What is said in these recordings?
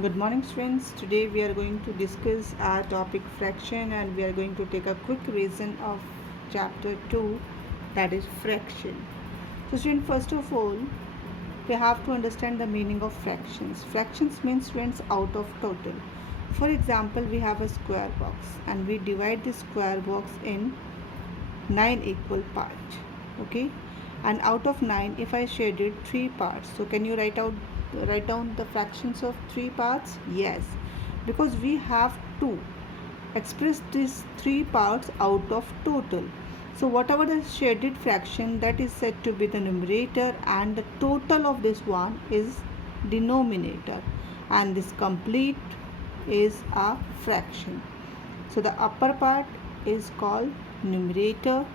Good morning, students. Today we are going to discuss our topic fraction, and we are going to take a quick revision of chapter 2, that is fraction. So, students, first of all, we have to understand the meaning of fractions. Fractions means, students, out of total. For example, we have a square box and we divide the square box in 9 equal parts. Okay, and out of 9, if I shaded 3 parts, so can you write down the fractions of 3 parts? Yes, because we have to express these 3 parts out of total. So whatever the shaded fraction, that is said to be the numerator, and the total of this one is denominator, and this complete is a fraction. So the upper part is called numerator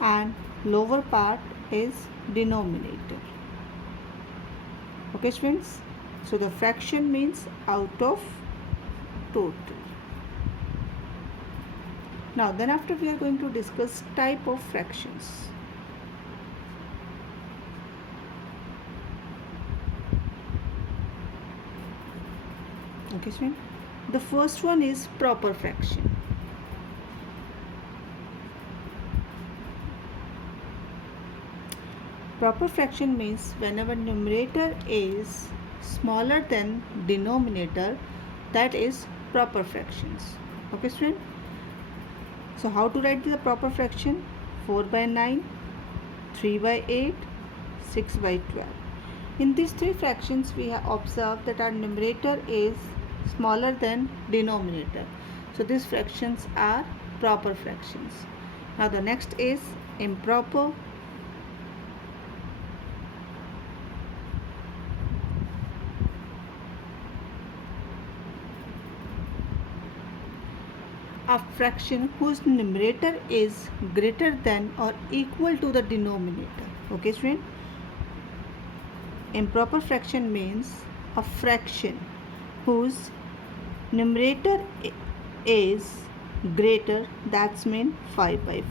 and lower part is denominator. Okay, students, so the fraction means out of total. Now then, after we are going to discuss type of fractions. Okay, students, the first one is proper fraction. Proper fraction means whenever numerator is smaller than denominator, that is proper fractions. Okay, student? So how to write the proper fraction? 4 by 9, 3 by 8, 6 by 12. In these three fractions, we have observed that our numerator is smaller than denominator. So these fractions are proper fractions. Now the next is improper. A fraction whose numerator is greater than or equal to the denominator. Okay, student? Improper fraction means a fraction whose numerator is greater, that's mean 5 by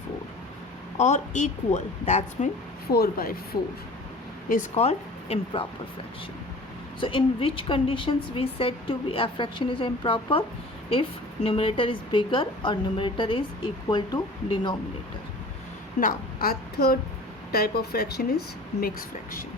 4, or equal, that's mean 4 by 4, is called improper fraction. So in which conditions we said to be a fraction is improper? If numerator is bigger or numerator is equal to denominator. Now our third type of fraction is mixed fraction.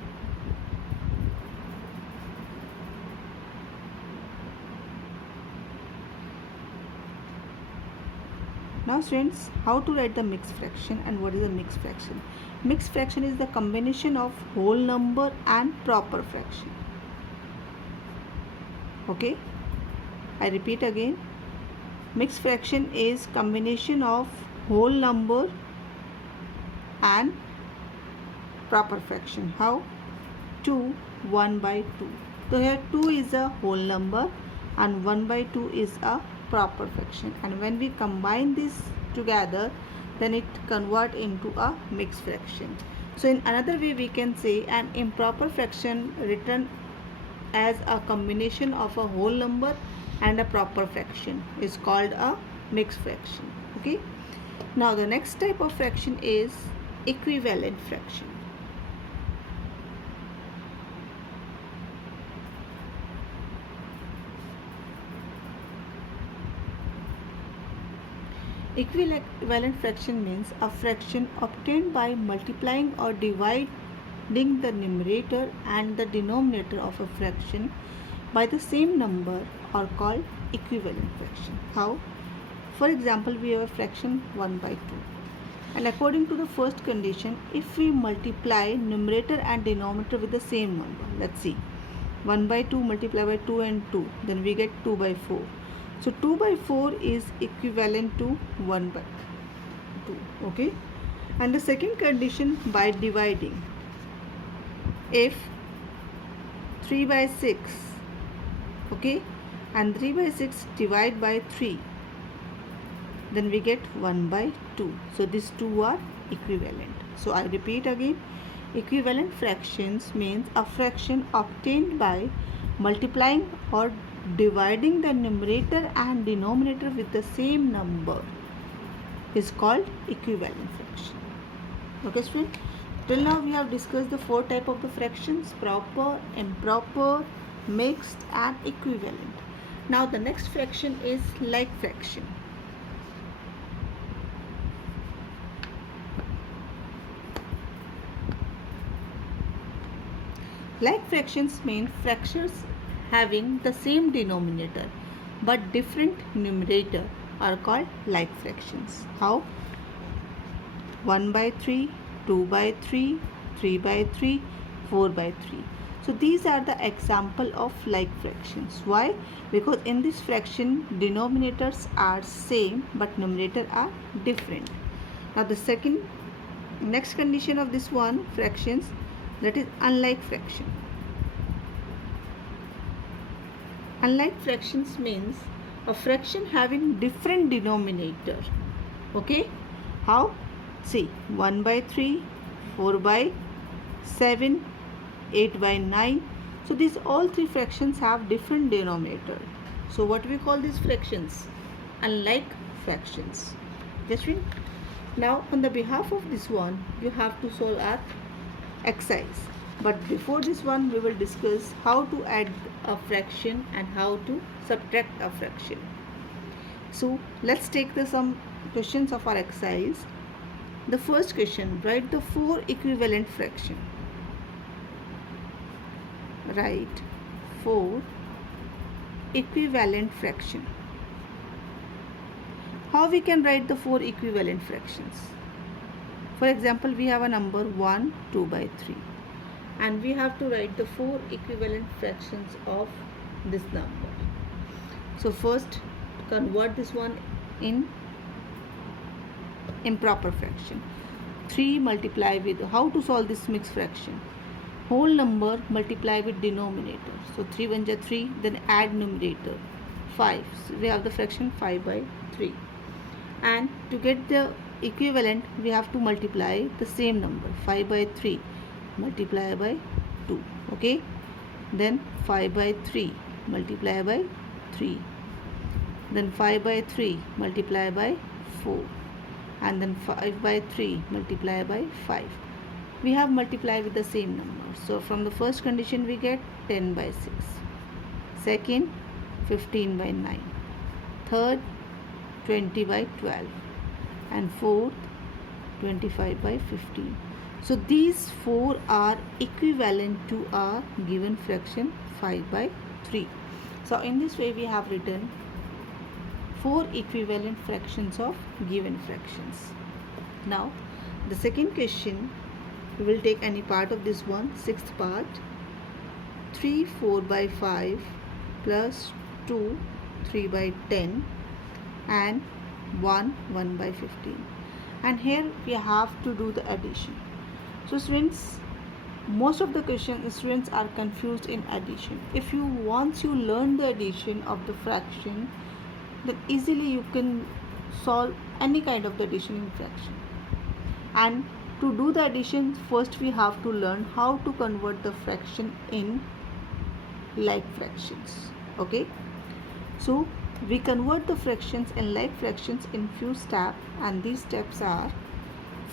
Now students, how to write the mixed fraction and what is a mixed fraction? Mixed fraction is the combination of whole number and proper fraction. Okay, I repeat again, mixed fraction is combination of whole number and proper fraction. How? 2, 1 by 2. So here 2 is a whole number and 1 by 2 is a proper fraction, and when we combine this together, then it convert into a mixed fraction. So in another way we can say an improper fraction written as a combination of a whole number and a proper fraction is called a mixed fraction. Okay, now the next type of fraction is equivalent fraction. Equivalent fraction means a fraction obtained by multiplying or dividing the numerator and the denominator of a fraction by the same number are called equivalent fraction. How? For example, we have a fraction 1 by 2, and according to the first condition, if we multiply numerator and denominator with the same number, let's see, 1 by 2 multiplied by 2 and 2, then we get 2 by 4. So 2 by 4 is equivalent to 1 by 2. Okay, and the second condition, by dividing, if 3 by 6, okay, and 3 by 6 divide by 3, then we get 1 by 2. So these two are equivalent. So I repeat again, equivalent fractions means a fraction obtained by multiplying or dividing the numerator and denominator with the same number is called equivalent fraction. Okay, student? Till now we have discussed the four types of the fractions: proper, improper, mixed and equivalent. Now the next fraction is like fraction. Like fractions mean fractions having the same denominator but different numerator are called like fractions. How? 1 by 3, 2 by 3, 3 by 3, 4 by 3. So these are the example of like fractions. Why? Because in this fraction denominators are same but numerator are different. Now the next condition of this one fractions, that is unlike fraction. Unlike fractions means a fraction having different denominator. Okay? How? See, 1 by 3, 4 by 7, 8 by 9. So these all three fractions have different denominator. So what we call these fractions? Unlike fractions. Jaswin? Now on the behalf of this one, you have to solve our exercise. But before this one, we will discuss how to add a fraction and how to subtract a fraction. So let's take some questions of our exercise. The first question, write the 4 equivalent fraction. Write 4 equivalent fraction. How we can write the 4 equivalent fractions? For example, we have a number 1, 2 by 3. And we have to write the 4 equivalent fractions of this number. So first, convert this one in improper fraction. 3 multiply with, how to solve this mixed fraction? Whole number multiply with denominator. So 3 1 ja 3, then add numerator 5. So we have the fraction 5 by 3. And to get the equivalent, we have to multiply the same number 5 by 3 multiply by 2. Okay, then 5 by 3 multiply by 3, then 5 by 3 multiply by 4, and then 5 by 3 multiply by 5. We have multiplied with the same number. So from the first condition we get 10 by 6, second 15 by 9, third 20 by 12, and fourth 25 by 15. So these 4 are equivalent to our given fraction 5 by 3. So in this way we have written 4 equivalent fractions of given fractions. Now the second question, we will take any part of this one, sixth part. 3 4 by 5 plus 2 3 by 10 and 1 1 by 15. And here we have to do the addition. So students, most of the students are confused in addition. If you once you learn the addition of the fraction, then easily you can solve any kind of the addition in fraction. And to do the addition, first we have to learn how to convert the fraction in like fractions. Okay, so we convert the fractions in like fractions in few steps, and these steps are: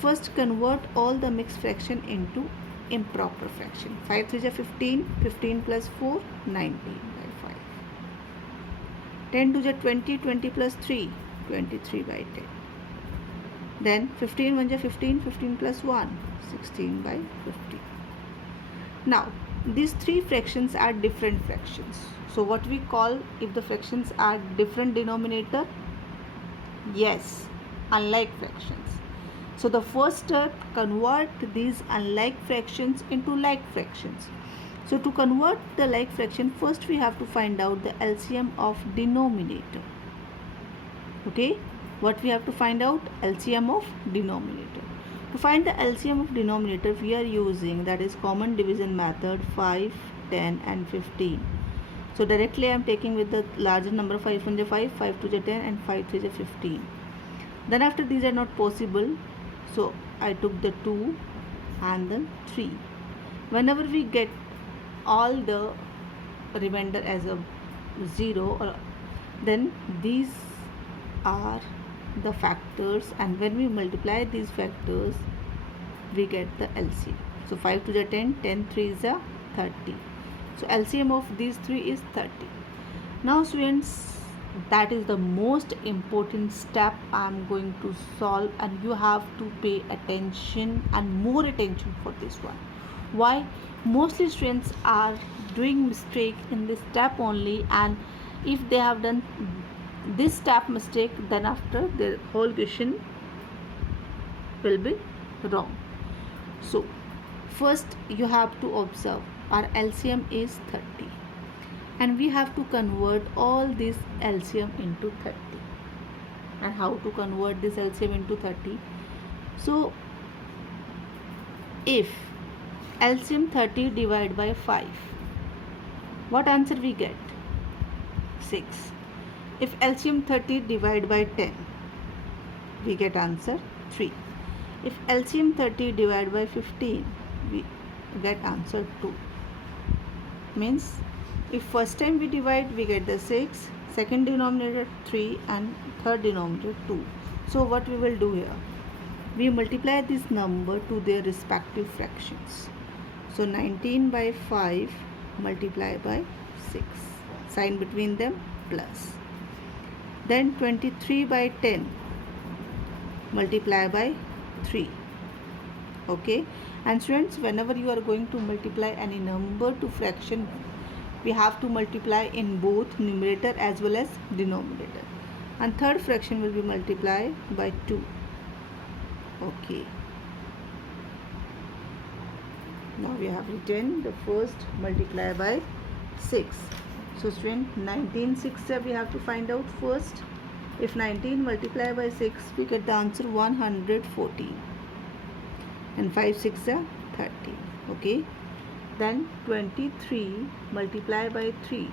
first, convert all the mixed fraction into improper fraction. 5 3 is 15, 15 plus 4, 19 by 5. 10 2 is 20, 20 plus 3, 23 by 10. Then 15 1 is 15, 15 plus 1, 16 by 15. Now, these three fractions are different fractions. So what we call if the fractions are different denominator? Yes, unlike fractions. So the first step, convert these unlike fractions into like fractions. So to convert the like fraction, first we have to find out the LCM of denominator. Okay, what we have to find out? LCM of denominator. To find the LCM of denominator, we are using, that is, common division method, 5, 10 and 15. So directly I am taking with the larger number, 5 1 is 5, 5 2 is 10 and 5 3 is 15. Then after these are not possible, so I took the 2 and then 3. Whenever we get all the remainder as a 0, then these are the factors, and when we multiply these factors we get the LCM. So 5 2 is 10, 10 3 is 30, So LCM of these three is 30. Now students, that is the most important step I am going to solve, and you have to pay attention and more attention for this one. Why? Mostly students are doing mistake in this step only, and if they have done this step mistake, then after their whole question will be wrong. So first you have to observe our LCM is 30, and we have to convert all this LCM into 30. And how to convert this LCM into 30? So if LCM 30 divided by 5, what answer we get? 6. If LCM 30 divided by 10, we get answer 3. If LCM 30 divided by 15, we get answer 2. Means if first time we divide, we get the 6, second denominator 3, and third denominator 2. So what we will do here? We multiply this number to their respective fractions. So 19 by 5 multiply by 6. Sign between them plus. Then 23 by 10 multiply by 3. Okay. And students, whenever you are going to multiply any number to fraction, we have to multiply in both numerator as well as denominator. And third fraction will be multiplied by 2. Okay. Now we have written the first multiply by 6. So student, 19 6 we have to find out first. If 19 multiply by 6, we get the answer 114. And 5 6 are 30. Okay. Then 23 multiply by 3,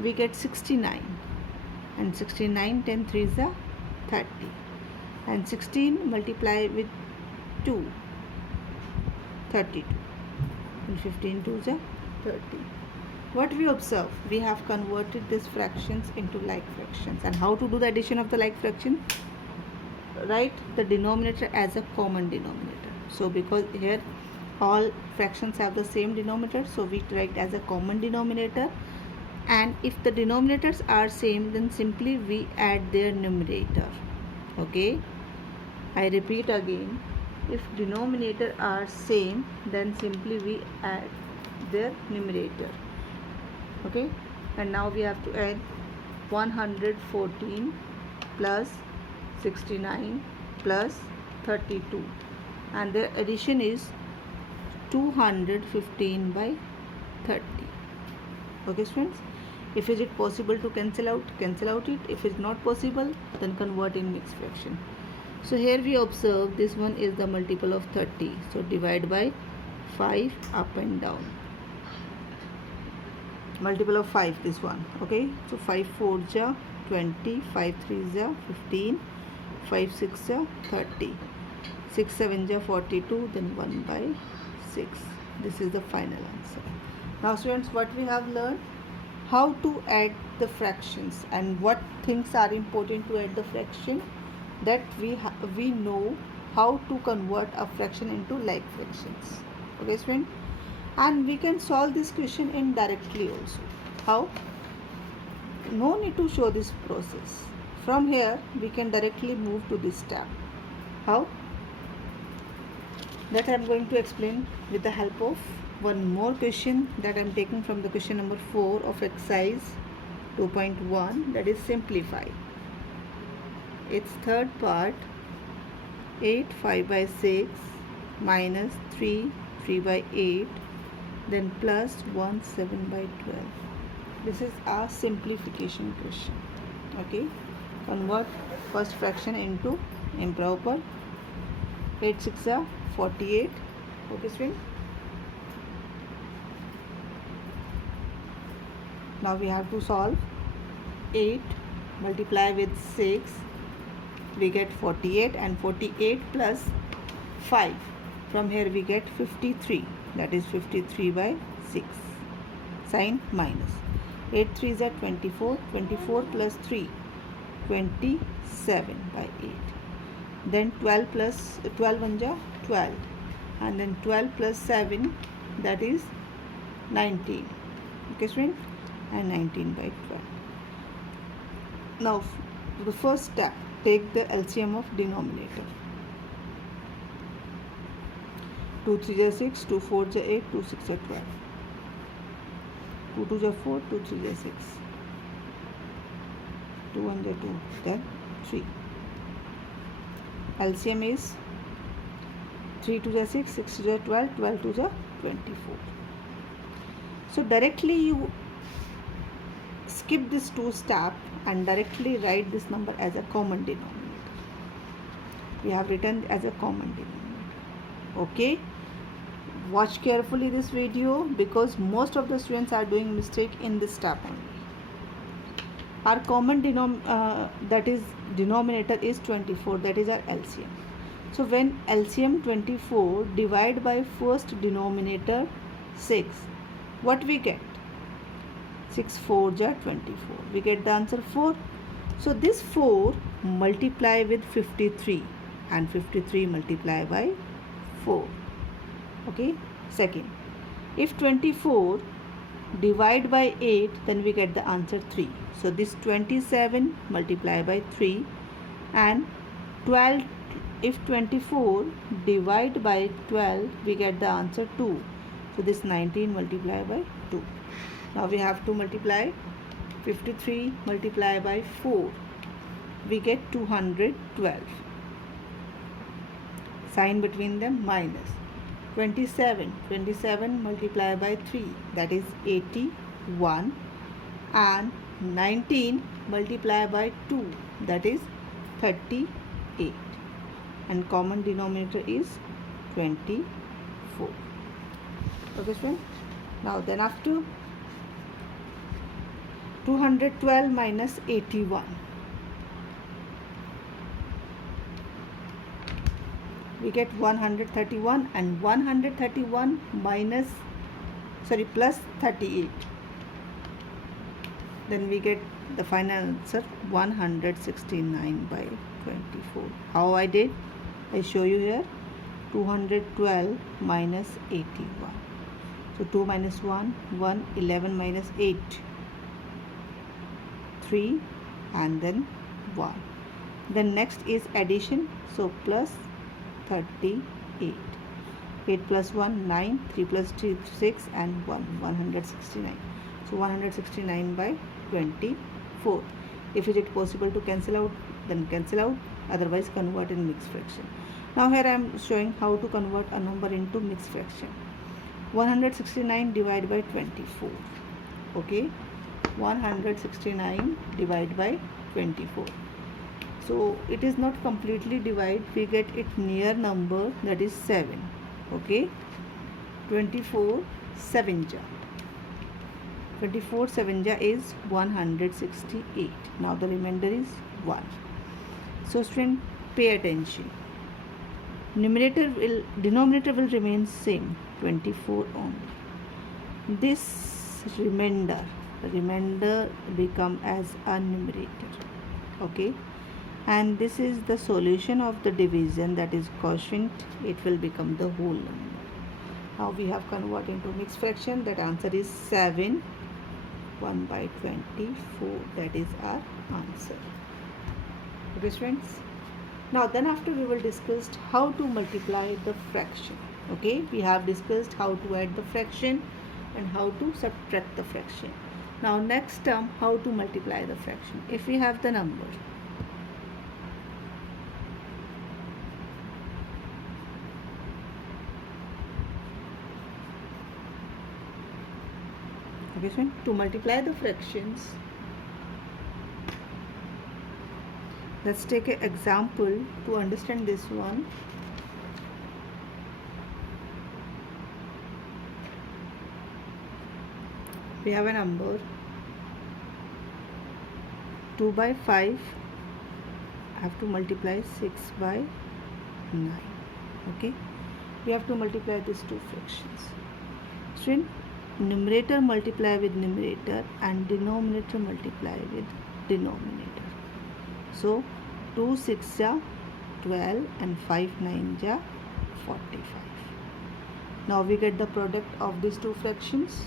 we get 69. And 69 10 3s are 30. And 16 multiply with 2, 32. And 15 2s are 30. What we observe? We have converted these fractions into like fractions. And how to do the addition of the like fraction? Write the denominator as a common denominator. So because here all fractions have the same denominator, so we write as a common denominator. And if the denominators are same, then simply we add their numerator. Okay, I repeat again, if denominator are same, then simply we add their numerator. Okay, and now we have to add 114 plus 69 plus 32, and the addition is 215 by 30. Okay students, if is it possible to cancel out it. If it's not possible, then convert in mixed fraction. So here we observe this one is the multiple of 30, so divide by 5 up and down. Multiple of 5 this one. Okay, so 5 4s are 20, 5 3s are 15, 5 6 are 30, 6 7s are 42, then 1 by 6. This is the final answer. Now students, what we have learned? How to add the fractions and what things are important to add the fraction. That we know how to convert a fraction into like fractions. Okay students, and we can solve this question indirectly also. How? No need to show this process. From here we can directly move to this step. How? That I am going to explain with the help of one more question that I am taking from the question number 4 of exercise 2.1, that is simplify. Its third part, 8 5 by 6 minus 3 3 by 8, then plus 1 7 by 12. This is a simplification question. Okay, convert first fraction into improper. 8 6 are 48. Okay student, now we have to solve. 8 multiply with 6, we get 48, and 48 plus 5, from here we get 53, that is 53 by 6. Sign minus. 8 3s are 24, 24 plus 3, 27 by 8. Then 12 plus 12 1s are 12, and then 12 plus 7, that is 19. Okay, student, and 19 by 12. Now, the first step, take the LCM of denominator. 2 3 are 6, 2 4 are 8, 2 6 are 12. 2 2 are 4, 2 3 are 6. 2 1 are 2, then 3. LCM is 3 2 are 6, 6 2 are 12, 12 2 are 24. So directly you skip this two step and directly write this number as a common denominator. We have written as a common denominator. Okay, watch carefully this video because most of the students are doing mistake in this step only. Our common denominator is 24, that is our LCM. So when LCM 24 divide by first denominator 6, what we get? 6 4 are 24. We get the answer 4. So this 4 multiply with 53 and 53 multiply by 4. Okay. Second, if 24 divide by 8, then we get the answer 3. So this 27 multiply by 3 and 12. If 24 divide by 12, we get the answer 2. So this 19 multiply by 2. Now we have to multiply 53 multiply by 4. We get 212. Sign between them minus. 27 multiply by 3, that is 81, and 19 multiply by 2, that is 38, and common denominator is 24. Okay, student. Now then after 212 minus 81, we get 131, and 131 plus 38, then we get the final answer 169 by 24. How I did? I show you here. 212 minus 81. So 2 minus 1, 1, 11 minus 8, 3, and then 1. Then next is addition. So plus 38. 8 plus 1, 9, 3 plus 3, 6, and 1, 169. So 169 by 24. If it is possible to cancel out, then cancel out. Otherwise, convert in mixed fraction. Now here I am showing how to convert a number into mixed fraction. 169 divided by 24. Okay, 169 divided by 24. So it is not completely divide. We get it near number, that is 7. Okay, 24 7 ja. 24 7 ja is 168. Now the remainder is 1. So student, pay attention. Denominator will remain same, 24 only. This remainder become as a numerator. Okay, and this is the solution of the division, that is quotient. It will become the whole number. Now we have converted into mixed fraction. That answer is 7 1 by 24. That is our answer. Okay, friends. Now then after we will discuss how to multiply the fraction. Okay, we have discussed how to add the fraction and how to subtract the fraction. Now next term, how to multiply the fraction. If we have the number to multiply the fractions, let's take an example to understand this one. We have a number 2 by 5. I have to multiply 6 by 9. Okay, we have to multiply these two fractions. So numerator multiply with numerator and denominator multiply with denominator. So 2 6 ja 12 and 5 9 ja 45. Now we get the product of these two fractions.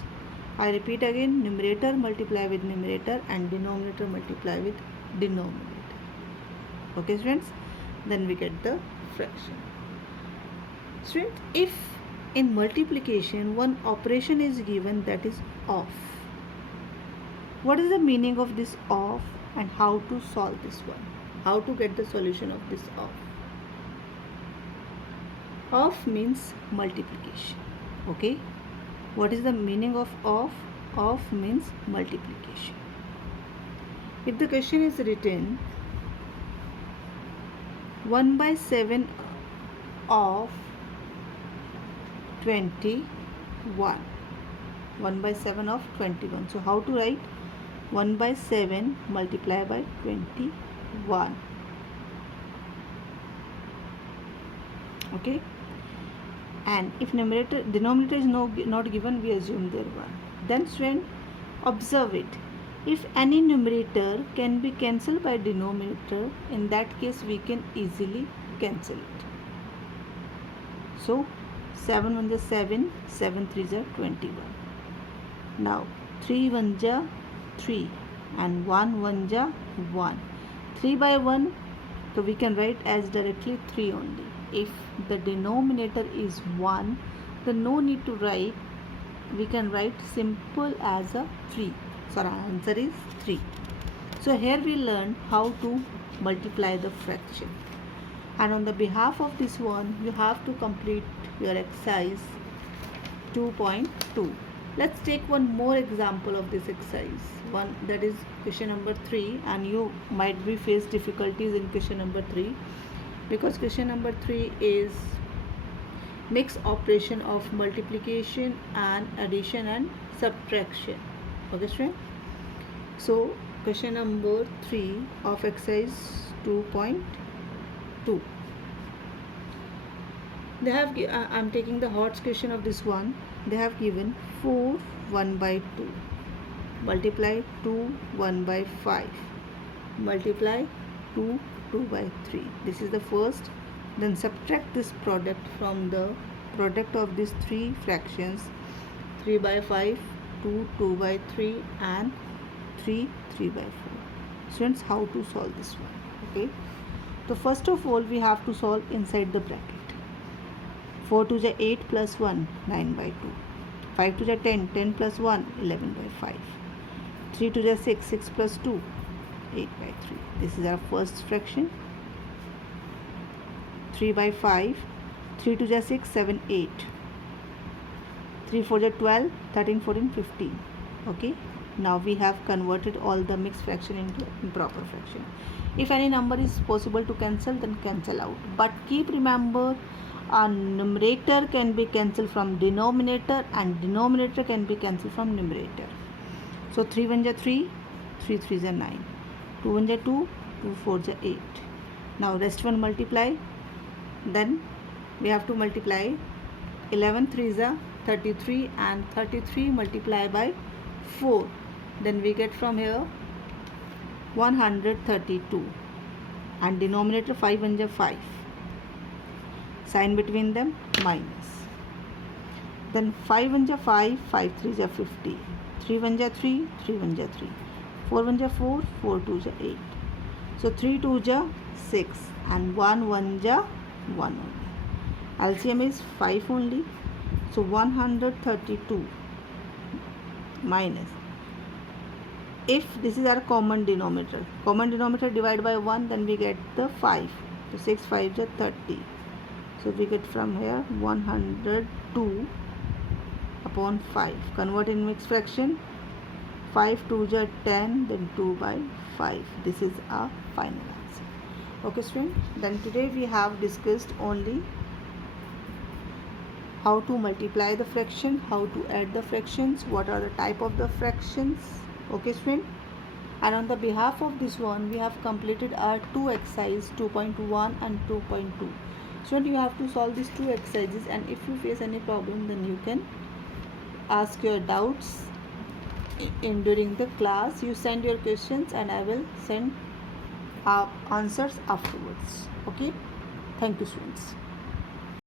I repeat again, numerator multiply with numerator and denominator multiply with denominator. Okay students, then we get the fraction. Students, if in multiplication one operation is given that is off, what is the meaning of this off and how to solve this one? How to get the solution of this off? Off means multiplication. Okay, what is the meaning of off? Off means multiplication. If the question is written 1 by 7 of 21, 1 by 7 of 21, so how to write 1 by 7 multiply by 21? Okay, and if denominator is not given, we assume there 1. Then student, observe it. If any numerator can be cancelled by denominator, in that case we can easily cancel it. So 7 1 is 7, 7 3 is 21. Now 3 1 is 3 and 1 1 is 1. 3 by 1, so we can write as directly 3 only. If the denominator is 1, then no need to write, we can write simple as a 3. So our answer is 3. So here we learn how to multiply the fraction, and on the behalf of this one you have to complete your exercise 2.2. Let's take one more example of this exercise, one that is question number 3, and you might be face difficulties in question number 3 because question number 3 is mixed operation of multiplication and addition and subtraction. Okay student, so question number 3 of exercise 2.2, they have I'm taking the hot question of this one. They have given 4 1 by 2 multiply 2 1 by 5 multiply 2 2 by 3. This is the first. Then subtract this product from the product of these three fractions, 3 by 5, 2 2 by 3 and 3 3 by 4. Students, how to solve this one? Okay, so first of all we have to solve inside the bracket. 4 2 is 8 plus 1, 9 by 2. 5 2 is 10, 10 plus 1, 11 by 5. 3 2 is 6, 6 plus 2, 8 by 3. This is our first fraction. 3 by 5, 3 2 is 6, 7, 8. 3 4 is 12, 13, 14, 15. Okay, now we have converted all the mixed fraction into improper fraction. If any number is possible to cancel, then cancel out. But keep remember, a numerator can be cancelled from denominator and denominator can be cancelled from numerator. So 3 1 is 3, 3 3 is 9, 2 1 is 2, 2 4 is 8. Now rest one multiply. Then we have to multiply 11 3 is 33 and 33 multiply by 4. Then we get from here 132 and denominator 5 1 is 5. Sign between them minus. Then 5 1 is 5, 5 3 is 50. 3 1 is 3, 3 1 is 3. 4 1 is 4, 4 2 is 8. So 3 2 is 6 and 1 1 is 1 only. LCM is 5 only. So 132 minus. If this is our common denominator divided by 1, then we get the 5. So 6 5 is 30. So we get from here 102 upon 5. Convert in mixed fraction. 5 2 is 10, then 2 by 5. This is our final answer. Okay students, then today we have discussed only how to multiply the fraction, how to add the fractions, what are the type of the fractions. Okay student, and on the behalf of this one we have completed our two exercise 2.1 and 2.2. So you have to solve these two exercises, and if you face any problem then you can ask your doubts in during the class. You send your questions and I will send answers afterwards. Okay, thank you students.